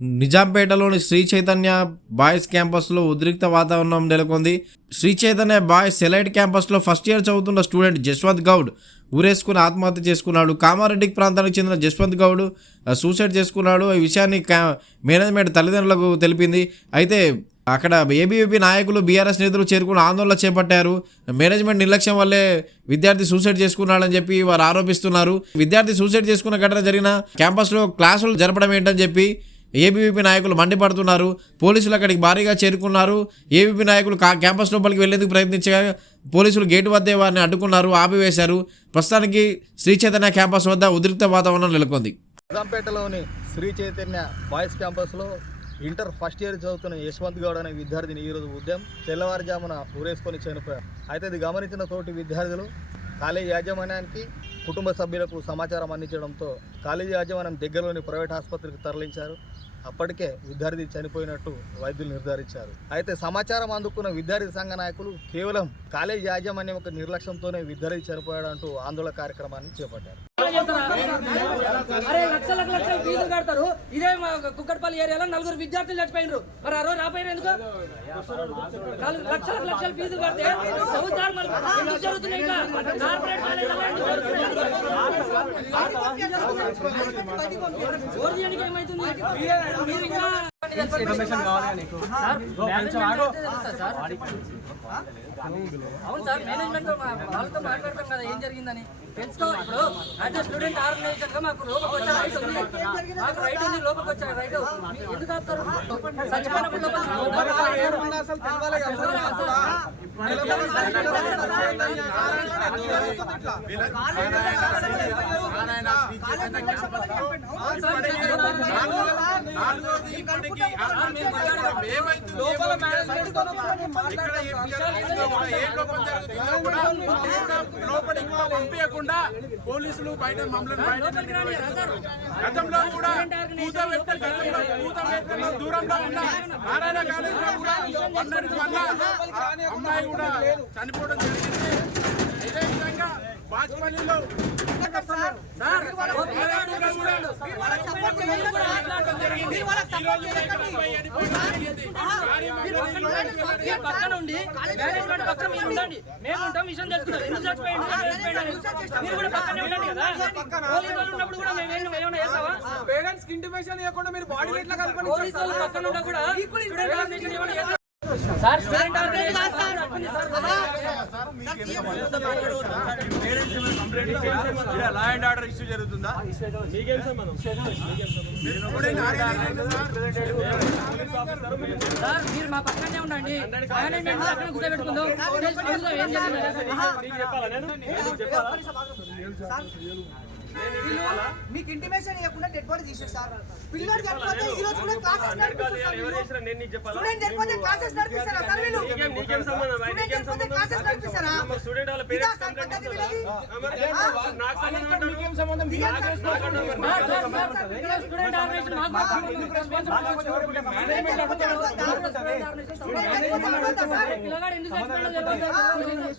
నిజాంపేటలోని Shri Chaitanya boys క్యాంపస్లో ఉద్రిక్త వాతావరణం నెలకొంది. శ్రీ చైతన్య బాయ్స్ ఎలైట్ క్యాంపస్లో ఫస్ట్ ఇయర్ చదువుతున్న స్టూడెంట్ జశ్వంత్ గౌడ్ ఊరేసుకుని ఆత్మహత్య చేసుకున్నాడు. కామారెడ్డి ప్రాంతానికి చెందిన జశ్వంత్ గౌడ్ సూసైడ్ చేసుకున్నాడు. ఈ విషయాన్ని మేనేజ్మెంట్ తల్లిదండ్రులకు తెలిపింది. అయితే అక్కడ ఏబీవీపీ నాయకులు బీఆర్ఎస్ నేతలు చేరుకుని ఆందోళన చేపట్టారు. మేనేజ్మెంట్ నిర్లక్ష్యం వల్లే విద్యార్థి సూసైడ్ చేసుకున్నాడని చెప్పి వారు ఆరోపిస్తున్నారు. విద్యార్థి సూసైడ్ చేసుకున్న ఘటన జరిగిన క్యాంపస్లో క్లాసులు జరపడం ఏంటని చెప్పి ఏబీవీపీ నాయకులు మండిపడుతున్నారు. పోలీసులు అక్కడికి భారీగా చేరుకున్నారు. ఏబీవీ నాయకులు క్యాంపస్ లోపలికి వెళ్లేందుకు ప్రయత్నించగా పోలీసులు గేటు వద్దే వారిని అడ్డుకున్నారు, ఆపివేశారు. ప్రస్తుతానికి శ్రీ చైతన్య క్యాంపస్ వద్ద ఉద్రిక్త వాతావరణం నెలకొంది. నిజాంపేటలోని శ్రీ చైతన్య బాయ్స్ క్యాంపస్లో ఇంటర్ ఫస్ట్ ఇయర్ చదువుతున్న యశ్వంత్ గౌడ్ అనే విద్యార్థిని ఈరోజు ఉదయం తెల్లవారుజామున ఊరేసుకొని చనిపోయారు. అయితే ఇది గమనించిన తోటి విద్యార్థులు కాలేజీ యాజమాన్యానికి కుటుంబ సభ్యులకు సమాచారం అందించడంతో కాలేజీ యాజమాన్యం దగ్గరలోని ప్రైవేట్ ఆసుపత్రికి తరలించారు. అప్పటికే విద్యార్థి చనిపోయినట్టు వైద్యులు నిర్ధారించారు. అయితే సమాచారం అందుకున్న విద్యార్థి సంఘ నాయకులు కేవలం కాలేజీ యాజమాన్యం యొక్క నిర్లక్ష్యంతోనే విద్యార్థి చనిపోయాడంటూ ఆందోళన కార్యక్రమాన్ని చేపట్టారు. లక్షల ఫీజులు కడతారు. ఇదే కుక్కట్పల్లి ఏరియాలో 4 విద్యార్థులు చచ్చిపోయినారు. మరి ఆ రోజు రాపోయిన ఎందుకు? లక్షల ఫీజులు కడితే ఎందుకు జరుగుతున్నాయి? ఏమైతుంది? అవును సార్, మేనేజ్మెంట్ వాళ్ళతో మాట్లాడతాం కదా ఏం జరిగిందని తెలుసుకో. ఇప్పుడు యాజ్ స్టూడెంట్ ఆర్గనైజేషన్ గా మాకు లోపలికి వచ్చే రైట్ ఉంది, మాకు రైట్ ఉంది, లోపలికి వచ్చే రైట్ ఎందుకు ఆపుతారు? చచ్చిపోయినప్పుడు పంపించకుండా పోలీసులు బయట గతంలో కూడా దూరంలో ఉన్న నారాయణ కాలేజీలో కూడా అమ్మాయి కూడా చనిపోవడం జరిగింది. ఇదే విధంగా బాజ్పల్లిలో పక్కన ఉండి మేనేజ్మెంట్ పక్కన మీరు ఉండండి, మేము ఉంటాం, విషయం తెలుసుకుంటాం. ఎందుకు చచ్చిపోయింది మీరు కూడా పక్కనే ఉండండి కదా. పోలీసు వాళ్ళు ఉన్నప్పుడు కూడా మేము ఏమైనా చేస్తావా? పేరెంట్స్ ఇంటిమేషన్ ఇవ్వకుండా మీరు బాడీ వెయిట్ లా కలపండి. పోలీసు వాళ్ళు పక్కన ఉన్నా కూడా స్టూడెంట్ ఆర్గనైజేషన్ ఏమైనా చేస్తావా? Sir student organisation law and order issue జరుగుతుందా? సార్ మీరు మా పక్కనే ఉండండి, మేనేజ్మెంట్ పక్కన కూర్చోబెట్టుకుందాం. మీకు ఇంటిమేషన్ ఇవ్వకుండా డెడ్ బాడీ తీసేస్తారు. పిల్లలు చెప్పకపోతే ఈ రోజు కూడా క్లాసెస్ నడిపిస్తారు. స్టూడెంట్ చెప్పకపోతే క్లాసెస్ నడిపిస్తారా సార్? వీళ్ళు స్టూడెంట్ చెప్పకపోతే క్లాసెస్ నడిపిస్తారా? స్టూడెంట్ వాళ్ళ పేరెంట్స్ కంప్లైంట్ చేయాలి. నాకు సంబంధం మీకేం సంబంధం? స్టూడెంట్ ఆర్గనైజేషన్ మాకు పిల్లగాడు ఎందుకు చచ్చిపోయాడో తెలియదు.